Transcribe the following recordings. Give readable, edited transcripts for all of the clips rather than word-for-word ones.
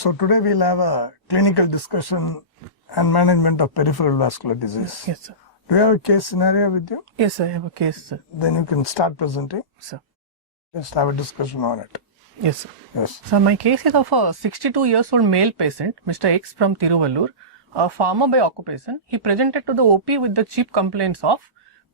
So today we'll have a clinical discussion and management of peripheral vascular disease. Yes, sir. Do you have a case scenario with you? Yes, I have a case, sir. Then you can start presenting. Sir. Just have a discussion on it. Yes, sir. Yes. So my case is of a 62 years old male patient, Mr. X from Tiruvallur, a farmer by occupation. He presented to the OP with the chief complaints of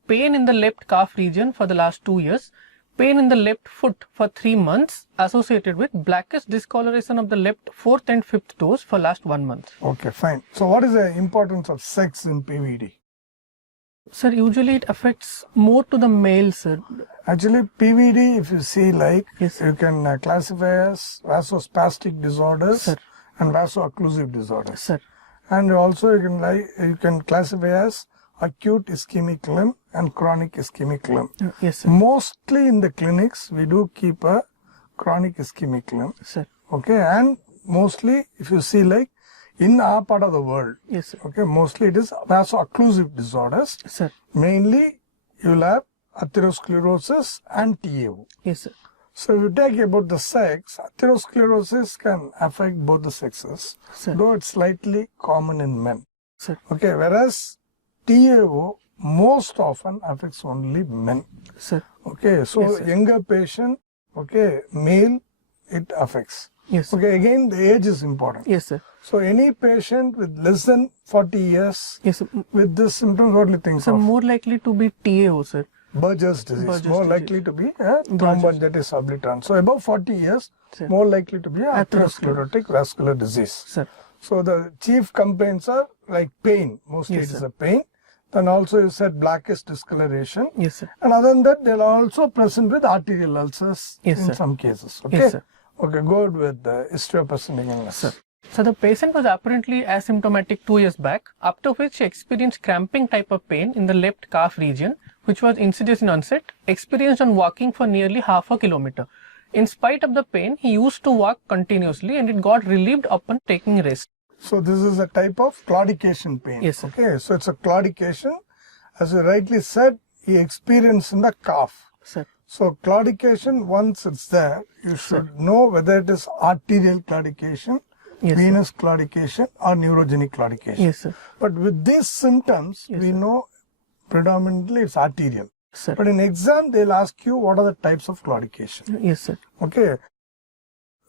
pain in the left calf region for the last 2 years, pain in the left foot for 3 months associated with blackish discoloration of the left 4th and 5th toes for last 1 month. Okay, fine. So what is the importance of sex in PVD? Sir, usually it affects more to the male, sir. Actually, PVD, if you see, like, Yes, sir. you can classify as vasospastic disorders Sir. and vaso-occlusive disorders. Sir. And also you can classify as acute ischemic limb and chronic ischemic limb. Yes, sir. Mostly in the clinics, we do keep a chronic ischemic limb. Sir. Okay, and mostly if you see, like, in our part of the world, Yes, sir. okay, mostly it is vaso-occlusive disorders. Sir. Mainly you will have atherosclerosis and TAO. Yes, sir. So if you take about the sex, atherosclerosis can affect both the sexes, Sir. though it's slightly common in men. Sir. Okay, whereas TAO most often affects only men. Sir. Okay, so Yes, sir. younger patient, okay, male, it affects. Yes, sir. Okay, again, the age is important. Yes, sir. So any patient with less than 40 years Yes, sir. with this symptom, what do you think So of? more likely to be TAO, sir. Burgess disease, Burgess more disease. likely to be a thromboangiotis obliterans. So above 40 years, Sir. more likely to be a Atherosclerotic. atherosclerotic vascular disease. Sir. So the chief complaints are like pain, mostly Yes, it is sir. a pain. Then also you said blackish discoloration. Yes, sir. And other than that, they'll also present with arterial ulcers Yes, in sir. some cases. Okay. Yes, sir. Okay, go ahead with the history of presenting illness. Sir. So the patient was apparently asymptomatic 2 years back, after which he experienced cramping type of pain in the left calf region, which was insidious in onset, experienced on walking for nearly half a kilometer. In spite of the pain, he used to walk continuously and it got relieved upon taking rest. So this is a type of claudication pain. Yes, sir. Okay, so it's a claudication. As you rightly said, he experienced in the calf. Sir. So claudication, once it's there, you should know whether it is arterial claudication, Yes, venous claudication, or neurogenic claudication. Yes, sir. But with these symptoms, Yes, we sir. know predominantly it's arterial. Sir. But in exam, they'll ask you what are the types of claudication. Yes, sir. Okay.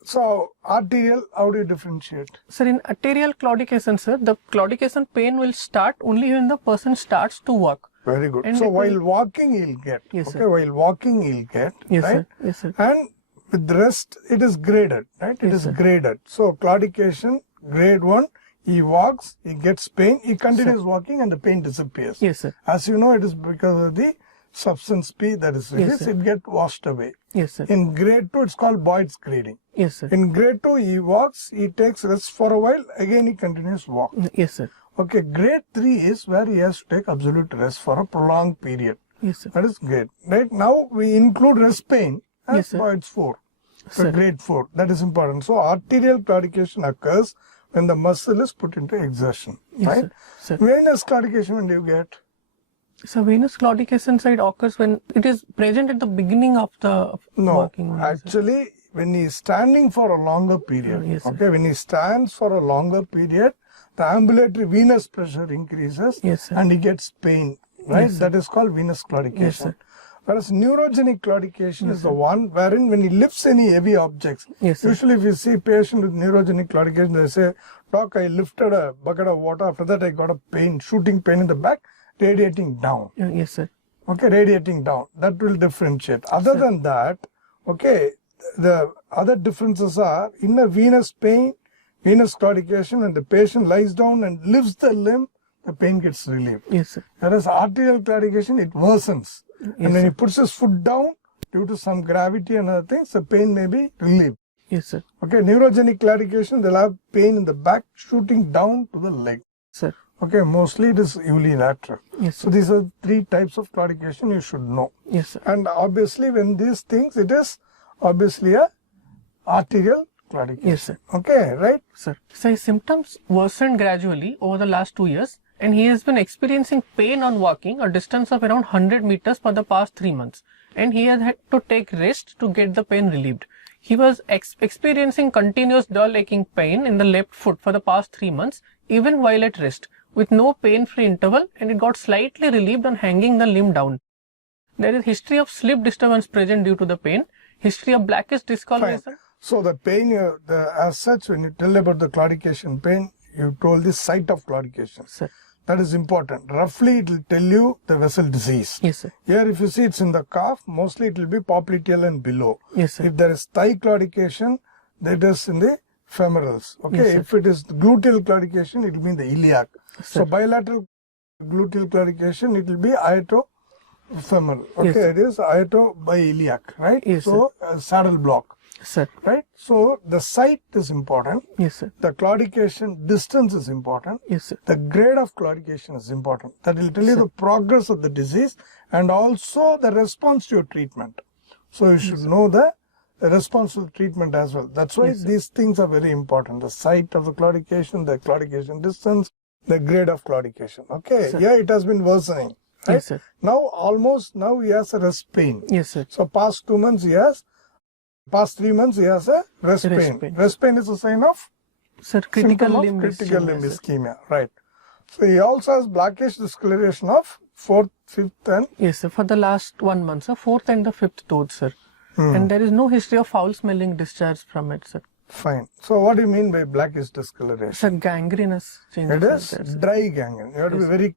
So arterial, how do you differentiate? Sir, in arterial claudication, sir, the claudication pain will start only when the person starts to walk. Very good. And So it will- while walking, he'll get. Yes, okay, sir. while walking, he'll get. Yes, right? sir. Yes, sir. And with the rest, it is graded, right? It Yes, is sir. graded. So claudication, grade 1, he walks, he gets pain, he continues walking and the pain disappears. Yes, sir. As you know, it is because of the substance P that is released, sir. it gets washed away. Yes, sir. In grade 2, it's called Boyd's grading. Yes, sir. In grade 2, he walks, he takes rest for a while, again he continues walk. Yes, sir. Okay, grade 3 is where he has to take absolute rest for a prolonged period. Yes, sir. That is great. Right now, we include rest pain as Yes, sir. Boyd's 4. So Sir. grade 4. That is important. So arterial claudication occurs when the muscle is put into exertion. Yes, right? sir. Sir. Venous claudication, when do you get? So venous claudication side occurs when it is present at the beginning of the No, walking. only, sir. actually, when he is standing for a longer period, Yes, sir. okay, when he stands for a longer period, the ambulatory venous pressure increases Yes, sir. and he gets pain, right? Yes, sir. That is called venous claudication. Yes, sir. Whereas neurogenic claudication is the one wherein when he lifts any heavy objects, Yes, sir. usually if you see patient with neurogenic claudication, they say, Doc, I lifted a bucket of water, after that I got a pain, shooting pain in the back, radiating down. Yes, sir. Okay, radiating down. That will differentiate. Other than that, okay, the other differences are in a venous pain, venous claudication, when the patient lies down and lifts the limb, the pain gets relieved. Yes, sir. Whereas arterial claudication, it worsens. Yes, And when sir. he puts his foot down, due to some gravity and other things, the pain may be relieved. Yes, sir. Okay, neurogenic claudication, they'll have pain in the back shooting down to the leg. Sir. Okay, mostly it is unilateral. Yes, So sir. these are 3 types of claudication you should know. Yes, sir. And obviously when these things, it is obviously a arterial claudication. Yes, sir. Okay, right? Sir. So his symptoms worsened gradually over the last 2 years and he has been experiencing pain on walking a distance of around 100 meters for the past 3 months. And he has had to take rest to get the pain relieved. He was experiencing continuous dull aching pain in the left foot for the past 3 months, even while at rest, with no pain-free interval, and it got slightly relieved on hanging the limb down. There is history of slip disturbance present due to the pain, history of blackish discoloration. Fine. So the pain, as such, when you tell about the claudication pain, you told the site of claudication. Sir. That is important. Roughly, it will tell you the vessel disease. Yes, sir. Here, if you see it's in the calf, mostly it will be popliteal and below. Yes, sir. If there is thigh claudication, that is in the femorals. Okay. Yes, sir. If it is gluteal claudication, it will be in the iliac. So bilateral gluteal claudication, it will be iatofemoral. Okay. Yes, sir. It is iato-biiliac, right? Yes, so saddle block. Sir. Right. So the site is important. Yes, sir. The claudication distance is important. Yes, sir. The grade of claudication is important. That will tell you the progress of the disease and also the response to your treatment. So you should know the response to the treatment as well. That's why these things are very important. The site of the claudication distance, the grade of claudication. Okay. Yeah, it has been worsening. Right? Yes, sir. Now he has a rest pain. Yes, sir. So past 2 months past 3 months he has a rest pain. Rest pain is a sign of critical limb ischemia. Right. So he also has blackish discoloration of 4th, 5th and... Yes, sir. For the last 1 month, sir. 4th and the 5th toes, sir. And there is no history of foul smelling discharge from it, sir. Fine. So what do you mean by blackish discoloration? Sir, gangrenous changes. It is dry gangrene. You have to be very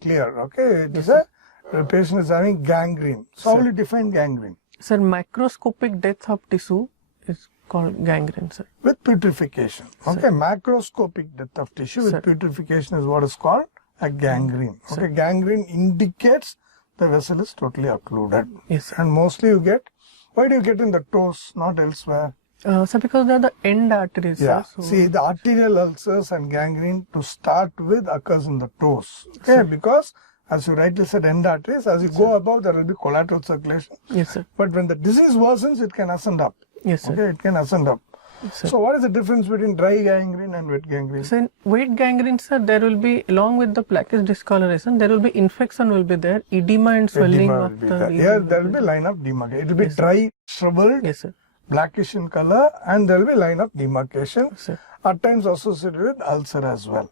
clear. Okay. It is the patient is having gangrene. So how will you define gangrene? Sir, macroscopic death of tissue is called gangrene, sir. With putrefaction. Okay, macroscopic death of tissue with putrefaction is what is called a gangrene. Okay, gangrene indicates the vessel is totally occluded. Yes, sir. And mostly you get, why do you get in the toes, not elsewhere? Sir, because they are the end arteries. Yeah, sir, so see the arterial ulcers and gangrene to start with occurs in the toes. Okay, because as you rightly said, end arteries, as you go above, there will be collateral circulation. Yes, sir. But when the disease worsens, it can ascend up. Yes, sir. Okay, it can ascend up. Yes, sir. So what is the difference between dry gangrene and wet gangrene? So in wet gangrene, sir, there will be, along with the blackish discoloration, there will be infection will be there, edema and swelling of the region. Here there will be line of demarcation. It will be dry, shriveled, Yes, sir. blackish in color, and there will be line of demarcation. Sir. At times associated with ulcer as well.